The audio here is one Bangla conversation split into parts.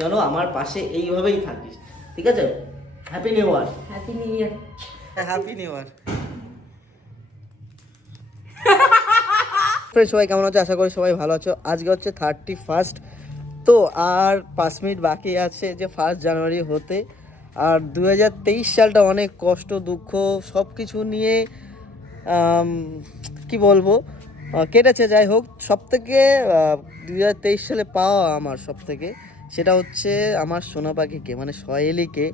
যেন আমার পাশে এইভাবেই থাকিস, ঠিক আছে? Happy new year. Happy new year. Happy new year. সবাই কেমন আছো? আশা করি সবাই ভালো আছো। আজকে হচ্ছে 31st, তো আর 5 মিনিট বাকি আছে যে 1 জানুয়ারি হতে। আর 2023 সালটা অনেক কষ্ট দুঃখ সব কিছু নিয়ে কি বলবো কেটেছে। যাই হোক, সবথেকে 2023 সালে পাওয়া আমার সবথেকে সেটা হচ্ছে আমার সোনা পাখিকে মানে সহেলিকে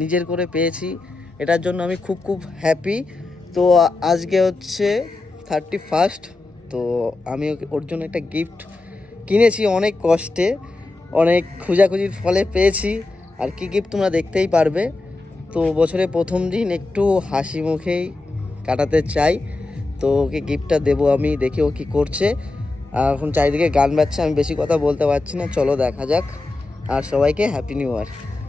নিজের করে পেয়েছি। এটার জন্য আমি খুব খুব হ্যাপি। তো আজকে হচ্ছে 31st, তো আমি ওর জন্য একটা গিফট কিনেছি অনেক কষ্টে, অনেক খোঁজাখুঁজির ফলে পেয়েছি। আর কি গিফট তোমরা দেখতেই পারবে। তো বছরের প্রথম দিন একটু হাসি মুখেই কাটাতে চাই, তো ওকে গিফটটা দেবো আমি। দেখি ও কী করছে। আর এখন চারিদিকে গান বাজছে, আমি বেশি কথা বলতে পারছি না, চলো দেখা যাক। আর সবাইকে হ্যাপি নিউ ইয়ার।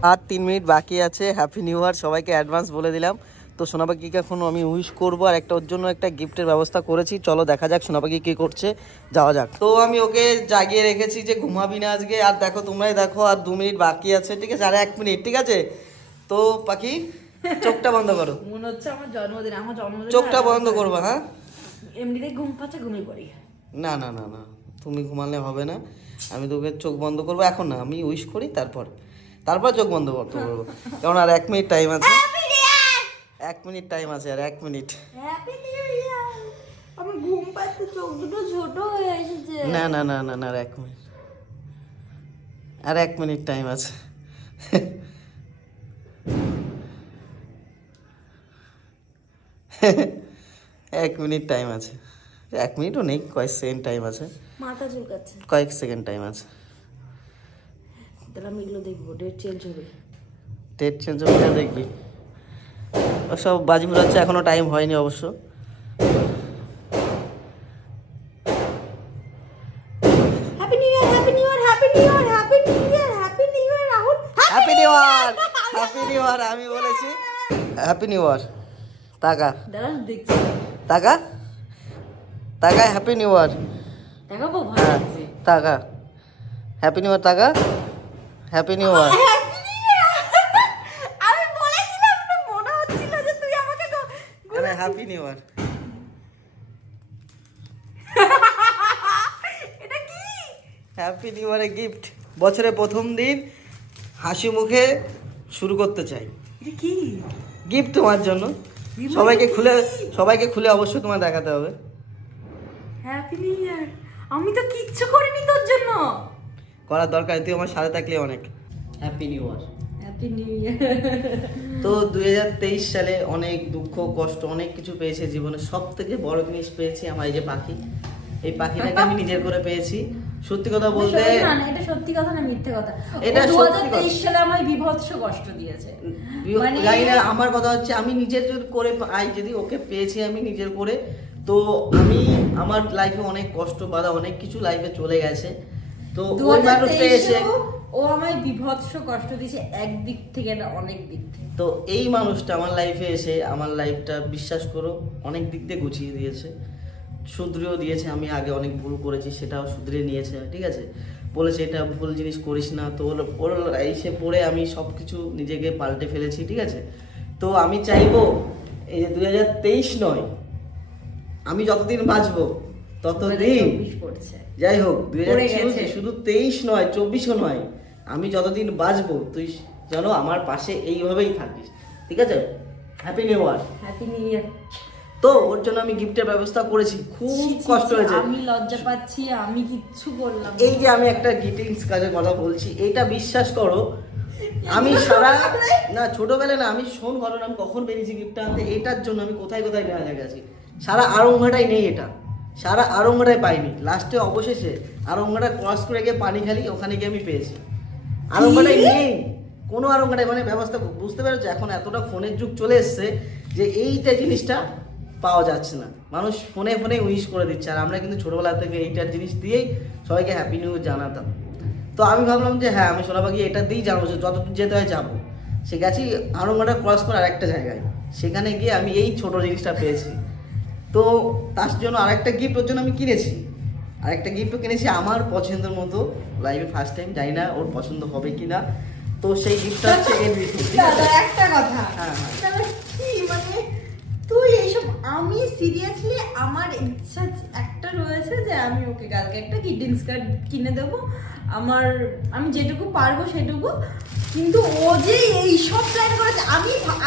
আর 3 মিনিট বাকি আছে। হ্যাপি নিউ ইয়ার সবাইকে অ্যাডভান্স বলে দিলাম। তো সোনাপাখিকে এখন আমি উইশ করবো আর একটা ওর জন্য একটা গিফটের ব্যবস্থা করেছি। চলো দেখা যাক সোনাপাখি কী করছে, যাওয়া যাক। তো আমি ওকে জাগিয়ে রেখেছি যে ঘুমাবি না আজকে। আর দেখো, তোমরাই দেখো, আর 2 মিনিট বাকি আছে, ঠিক আছে? আর 1 মিনিট, ঠিক আছে? তো পাখি চোখটা বন্ধ করো। মনে হচ্ছে আমার জন্মদিন। চোখটা বন্ধ করবা, হ্যাঁ? এমনিতেই ঘুম পাচ্ছে, ঘুমিয়ে পড়ি। না না না না, তুমি ঘুমালে হবে না। আমি তোকে চোখ বন্ধ করবো এখন না, আমি উইশ করি তারপর চোখ বন্ধ করতে বলবো। কারণ আর 1 মিনিট টাইম আছে। 1 মিনিট টাইম আছে, আর 1 মিনিট। আমার ঘুম পাচ্ছে, চোখ দুটো ছোট হয়ে এসেছে। না না না না না, আর 1 মিনিট, আর 1 মিনিট টাইম আছে। 1 মিনিট টাইম আছে। 1 মিনিটও নেই, কয়েক সেকেন্ড টাইম আছে। মাথা চুলকাচ্ছে। কয়েক সেকেন্ড টাইম আছে। তাহলে আমি এগুলো দেখবো, ডেট চেঞ্জ হবে। ডেট চেঞ্জ হবে, দেখবি। সব বাজি ফুরাচ্ছে, এখনো টাইম হয়নি অবশ্য। Happy new year, happy new year, happy new year, happy new year, happy new year Rahul. Happy new year, happy new year. আমি বলেছি হ্যাপি নিউ ইয়ার। টাকা দাঁড়ান দেখছি। টাকা টাকা, হ্যাপি নিউ ইয়ার। দেখাবো, ভালো হ্যাঁ, লাগছে। টাকা হ্যাপি নিউ ইয়ার, টাকা হ্যাপি নিউ ইয়ার। আমি বলেছিলাম না, মনে হচ্ছিল যে তুই আমাকে মানে হ্যাপি নিউ ইয়ার। এটা কি? হ্যাপি নিউ ইয়ারের গিফট। বছরের প্রথম দিন হাসি মুখে শুরু করতে চাই। এটা কি? গিফট তোমার জন্য। সবাইকে খুলে অবশ্যই তোমার দেখাতে হবে। Happy new year. আমি তো কিচ্ছু করিনি তোর জন্য। করার দরকার, তুই আমার সাথে থাকলে অনেক। Happy new year. Happy new year. তো 2023 সালে অনেক দুঃখ কষ্ট অনেক কিছু পেয়েছি জীবনে। সব থেকে বড় জিনিস পেয়েছি আমার এই যে পাখি। এই পাখিটাকে আমি নিজের করে পেয়েছি। সত্যি কথা বলতে, এটা সত্যি কথা না মিথ্যে কথা? এটা এটা সত্যি কথা। 2023 সালে আমায় বিভৎস কষ্ট দিয়েছে। মানে জানি না, আমার কথা হচ্ছে আমি নিজের করে পাই, যদি ওকে পেয়েছি আমি নিজের করে। তো আমি আমার লাইফে অনেক কষ্ট বাধা অনেক কিছু লাইফে চলে গেছে। তো ওই মানুষটা এসে ও আমায় বিভৎস কষ্ট দিয়েছে, একদিক থেকে না অনেক দিক থেকে। তো এই মানুষটা আমার লাইফে এসে আমার লাইফটা বিশ্বাস করো অনেক দিক দিয়ে গুছিয়ে দিয়েছে, শুধরেও দিয়েছে। আমি আগে অনেক ভুল করেছি, সেটাও শুধরে নিয়েছে, ঠিক আছে? বলেছে এটা ভুল জিনিস করিস না। তো ওর এসে পড়ে আমি সব কিছু নিজেকে পাল্টে ফেলেছি, ঠিক আছে? তো আমি চাইবো এই যে 2023 নয়, আমি যতদিন বাঁচবো ততদিন, 24 পড়ছে। যাই হোক পড়ে গেছে। শুধু 23 নয় 24ও নয়, আমি যতদিন বাঁচবো তুই যেন আমার পাশে এইভাবেই থাকিস, ঠিক আছে? Happy new year. Happy new year. তো ওর জন্য আমি গিফটের ব্যবস্থা করেছি, খুব কষ্ট হয়েছে। আমি লজ্জা পাচ্ছি, আমি কিচ্ছু করলাম না। এই যে আমি একটা গ্রিটিংস কাজের কথা বলছি, এইটা বিশ্বাস করো আমি না ছোটবেলায় না, আমি শোন ঘটনা, আমি কখন বেরিয়েছি গিফটটা আনতে, এটার জন্য আমি কোথায় কোথায় নেওয়া গেছি। সারা আরংঘাটাই নেই, এটা সারা আরংঘাটায় পাইনি। লাস্টে অবশেষে আরংঘাটা ক্রস করে গিয়ে পানি খালি, ওখানে গিয়ে আমি পেয়েছি। আরংঘাটায় নেই কোনো আরংঘাটায়, মানে ব্যবস্থা বুঝতে পেরেছো? এখন এতটা ফোনের যুগ চলে এসছে যে এইটা জিনিসটা পাওয়া যাচ্ছে না। মানুষ ফোনে ফোনে উইশ করে দিচ্ছে, আর আমরা কিন্তু ছোটবেলা থেকে এইটার জিনিস দিয়েই সবাইকে হ্যাপি নিউ জানাতাম। তো আমি ভাবলাম যে হ্যাঁ, আমি সোনাপাখি এটা দিয়েই জানাবো, যতদূর যেতে হয় যাবো। সে গেছি আরংঘাটা ক্রস করে আরেকটা জায়গায়, সেখানে গিয়ে আমি এই ছোট জিনিসটা পেয়েছি। তো তার জন্য আরেকটা গিফট ওর জন্য আমি কিনেছি। আর একটা গিফটও কিনেছি আমার পছন্দের মতো, লাইভে ফার্স্ট টাইম, জানি না ওর পছন্দ হবে কিনা। তো সেই গিফটটা হচ্ছে এনভিটি, ঠিক আছে? দাদা একটা কথা, হ্যাঁ, হ্যাঁ। দাদা কি মানে তুই এইসব, আমি সিরিয়াসলি আমার ইচ্ছা একটা রয়েছে যে আমি ওকে কালকে একটা গ্রিটিংস কার্ড কিনে দেবো, আমি যেটুকু পারবো সেটুকু। কিন্তু ও যে এইসব প্ল্যান করেছে,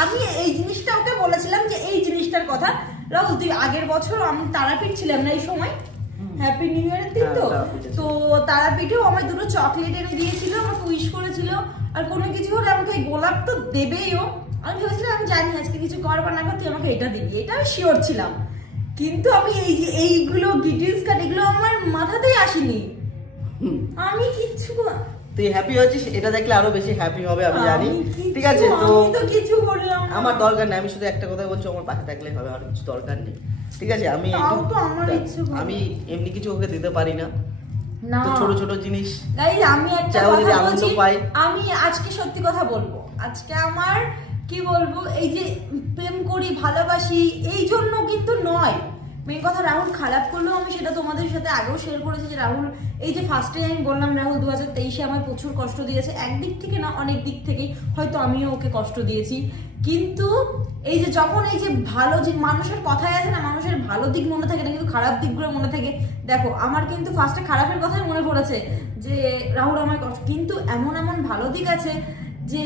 আমি এই জিনিসটা ওকে বলেছিলাম যে এই জিনিসটার কথা, রাহুল তুই আগের বছর আমি তারাপীঠ ছিলাম না এই সময়, হ্যাপি নিউ ইয়ারের দিন তো, হ্যাঁ, তারাপীঠে তো তারাপীঠেও আমায় দুটো চকলেট এনে দিয়েছিল, আমাকে উইশ করেছিল, আর কোনো কিছু হলে আমাকে এই গোলাপ তো দেবেই ও। আমি ভেবেছিলাম আমি জানি আজকে কিছু করবার না করতে আমাকে এটা দিবি, এটা আমি শিওর ছিলাম। কিন্তু আমি এই যে এইগুলো ডিটেলস কার্ড এগুলো আমার মাথাতেই আসেনি, আমি কিচ্ছু তুই হ্যাপি হচ্ছিস, এটা দেখলে আরো বেশি হ্যাপি হবে আমি জানি, ঠিক আছে? তো আমি তো কিছু বললাম না। আমার দরকার নেই, আমি শুধু একটা কথা বলছি, আমার পাশে থাকলে হবে, আর কিছু দরকার নেই, ঠিক আছে? আমি তাও তো আমার ইচ্ছে করে। আমি এমনি কিছু ওকে দিতে পারি না, না তো ছোট ছোট জিনিস গাইজ আমি একটা চাও যদি কথা আনন্দ বলছি, পাই। আমি আজকে সত্যি কথা বলবো, আজকে আমার কি বলবো, এই যে প্রেম করি ভালোবাসি এই জন্য কিন্তু নয়, মেন কথা রাহুল খারাপ করলেও আমি সেটা তোমাদের সাথে আগেও শেয়ার করেছি যে রাহুল এই যে ফার্স্টে আমি বললাম রাহুল 2023-এ আমার প্রচুর কষ্ট দিয়েছে, একদিক থেকে না অনেক দিক থেকেই, হয়তো আমিও ওকে কষ্ট দিয়েছি, কিন্তু এই যে যখন এই যে ভালো যে মানুষের কথাই আছে না, মানুষের ভালো দিক মনে থাকে না কিন্তু খারাপ দিকগুলো মনে থাকে। দেখো আমার কিন্তু ফার্স্টে খারাপের কথাই মনে পড়েছে যে রাহুল আমার কষ্ট, কিন্তু এমন এমন ভালো দিক আছে যে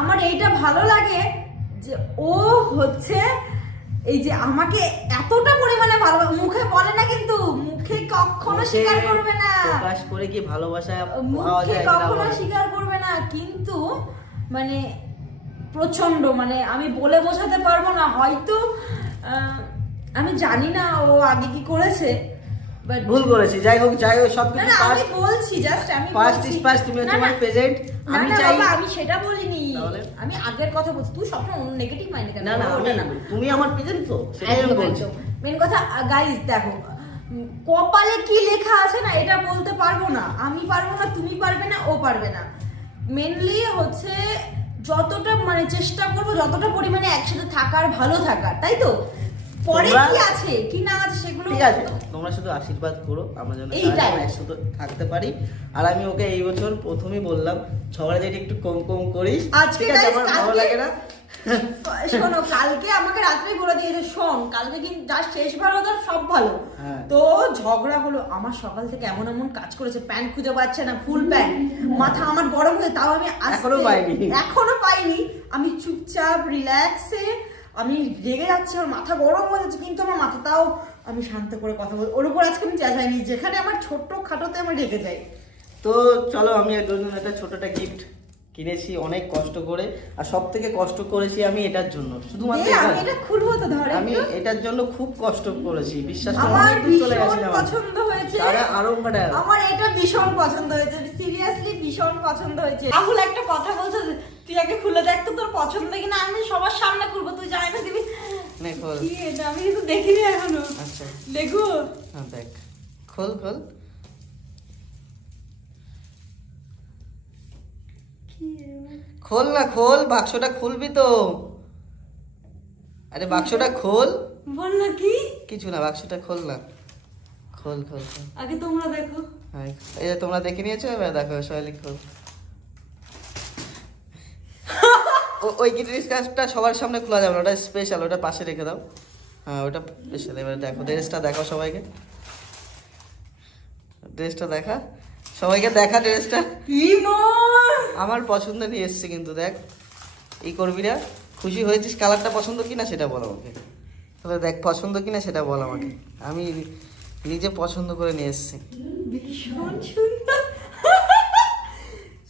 আমার এইটা ভালো লাগে যে ও হচ্ছে এই যে আমাকে এতটা পরিমাণে ভালো, মুখে বলে না কিন্তু মুখে কখনো স্বীকার করবে না, প্রকাশ করে কি ভালোবাসা পাওয়া মুখে যায় কখনো স্বীকার করবে না, কিন্তু মানে প্রচন্ড, মানে আমি বলে বোঝাতে পারবো না, হয়তো আমি জানি না ও আগে কি করেছে, but ভুল করেছি, যাই হোক সব না কিছু না আমি পাস্ট বলছি জাস্ট আমি পাস্ট বলছি। ইজ পাস্ট, তুমি না, হচ্ছে না, আমার প্রেজেন্ট, না, আমি না, চাই। বাবা, আমি সেটা বলিনি, তাহলে? আমি আগের কথা বলছি, তুই সবসময় নেগেটিভ মাইন্ডে কেন? না না ওটা না, তুমি আমার প্রেজেন্ট তো, সেটাই আমি বলছি। মেন কথা গাইস দেখো, কপালে কি লেখা আছে না এটা বলতে পারবো না, আমি পারবো না, তুমি পারবে না, ও পারবে না, মেনলি হচ্ছে যতটা মানে চেষ্টা করবো যতটা পরিমাণে একসাথে থাকার, ভালো থাকার, তাই তো? পরে তোমরা- কি আছে কি না আছে সেগুলো ঠিক আছে, তোমরা শুধু আশীর্বাদ করো আমরা যেন এইটাই। সারা একসাথে থাকতে পারি। আর আমি ওকে এই বছর প্রথমেই বললাম ঝগড়া যেটা একটু কম কম করিস, আজকে ঠিক আছে? guys, আমার ভালো কালকে- লাগে না। শোনো কালকে আমাকে রাত্রে বলে দিয়েছে, শোন কালকে কিন্তু যার শেষ ভালো তার সব ভালো, হ্যাঁ। তো ঝগড়া হলো, আমার সকাল থেকে এমন এমন কাজ করেছে, প্যান্ট খুঁজে পাচ্ছে না, ফুল প্যান্ট, মাথা আমার গরম হয়ে, তাও আমি এখনো পাইনি, আমি চুপচাপ রিল্যাক্সে, আমি রেগে যাচ্ছি, আমার মাথা গরম হয়ে যাচ্ছে, কিন্তু আমার মাথাটাও আমি শান্ত করে কথা বলি, ওর উপর আজকে আমি চেঁচাইনি, যেখানে আমার ছোট্ট খাটোতে আমার রেগে যাই। তো চলো আমি একজন একটা ছোটটা গিফট কিনেছি অনেক কষ্ট করে, আর সব থেকে কষ্ট করেছি আমি এটার জন্য, শুধুমাত্র আমি এটা খুলবো তো, ধরে আমি এটার জন্য খুব কষ্ট করেছি, বিশ্বাস করো আমার অনেক দূর চলে ভীষণ গেছিলাম, পছন্দ হয়েছে, সারা আরো কাটা। আমার এটা ভীষণ পছন্দ হয়েছে, সিরিয়াসলি ভীষণ পছন্দ হয়েছে। রাহুল একটা কথা বলছে, তুই আগে খুলে দেখ তো তোর পছন্দ কিনা, আমি সবার সামনে খুলবো, তুই জানাই না দিবি নে খোল। কি এটা, আমি কিন্তু দেখিনি এখনো, আচ্ছা দেখো হ্যাঁ দেখ, খোল খোল। খোল না, খোল, বাক্সটা খুলবি তো, আরে বাক্সটা খোল। বল না কি, কিছু না, বাক্সটা খোল না, খোল খোল খোল। আগে তোমরা দেখো। হ্যাঁ, এই যে তোমরা দেখে নিয়েছো, এবার দেখো সোহেলি খোল। ওই গ্রিটিংস কার্ডটা সবার সামনে খোলা যাবে না, ওটা স্পেশাল, ওটা পাশে রেখে দাও। হ্যাঁ ওটা স্পেশাল। এবার দেখো ড্রেসটা দেখাও সবাইকে, ড্রেসটা দেখা, সবাইকে দেখা ড্রেসটা। কি মন, আমার পছন্দ নিয়ে এসছে কিন্তু, দেখ এই করবি না, খুশি হয়েছিস? কালারটা পছন্দ কিনা সেটা বল আমাকে, তাহলে দেখ পছন্দ কিনা সেটা বল আমাকে, আমি নিজে পছন্দ করে নিয়ে এসছি। ভীষণ সুন্দর।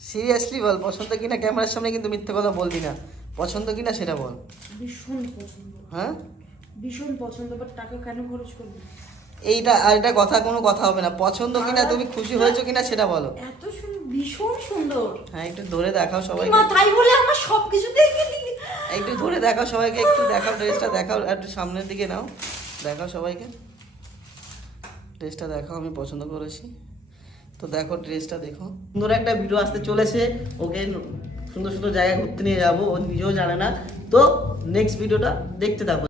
সিরিয়াসলি বল পছন্দ কিনা, ক্যামেরার সামনে কিন্তু মিথ্যে কথা বলবি না, পছন্দ কিনা সেটা বল। ভীষণ পছন্দ, হ্যাঁ ভীষণ পছন্দ, বাট টাকা কেন খরচ করবি? এইটা আর এটা কথা, কোনো কথা হবে না, পছন্দ কিনা, তুমি খুশি হয়েছো কিনা সেটা বলো। এত সুন্দর, ভীষণ সুন্দর। হ্যাঁ একটু ধরে দেখাও সবাইকে, মা তাই বলে আমার সবকিছু দেখে নিলি। একটু ধরে দেখাও সবাইকে, একটু দেখাও ড্রেসটা দেখাও, একটু সামনের দিকে নাও, দেখাও সবাইকে ড্রেসটা দেখাও, আমি পছন্দ করেছি তো দেখো ড্রেসটা দেখো। সুন্দর একটা ভিডিও আসতে চলেছে, ওকে সুন্দর সুন্দর জায়গায় ঘুরতে নিয়ে যাবো, ও নিজেও জানে না, তো নেক্সট ভিডিওটা দেখতে থাকো।